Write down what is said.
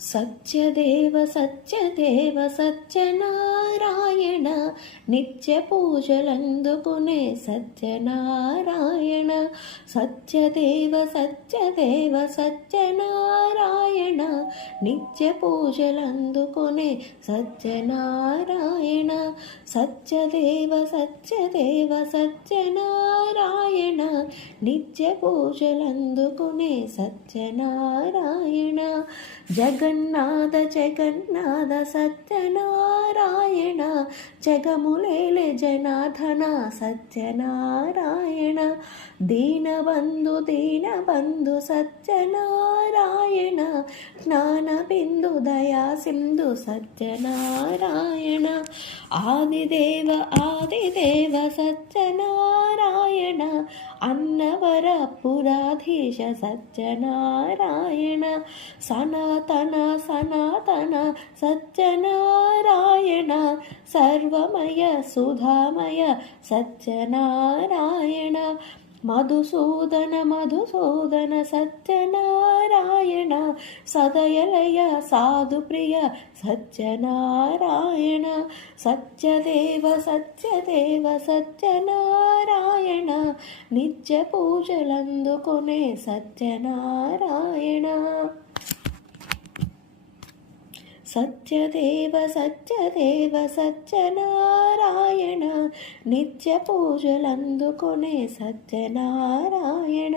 సత్యదేవ సత్యదేవ సత్యనారాయణ నిత్య పూజలందుకునే సత్యనారాయణ. సత్యదేవ సత్యదేవ సత్యనారాయణ నిత్య పూజలందుకునే సత్యనారాయణ. సత్యదేవ సత్యదేవ సత్యనారాయణ నిత్య పూజలందుకునే సత్యనారాయణ. జగన్నాథ జగన్నాథ సత్యనారాయణ జగములేలే జనార్దన సత్యనారాయణ. దీనబంధు దీనబంధు సత్యనారాయణ జ్ఞానబిందు దయా సింధు సత్యనారాయణ. ఆదిదేవ ఆదిదేవ సత్యనారాయణ అన్నవర పురాధీశ సత్యనారాయణ. సనాతన సనాతన సత్యనారాయణ సర్వమయ సుధామయ సత్యనారాయణ. మధుసూదన మధుసూదన సత్యనారాయణ సదయలయ సాధుప్రియ సత్యనారాయణ. సత్యదేవ సత్యదేవ సత్యనారాయణ నిత్య పూజలందుకునే సత్యనారాయణ. సత్యదేవ సత్యదేవ సత్యనారాయణ నిత్య పూజలందుకునే సత్యనారాయణ.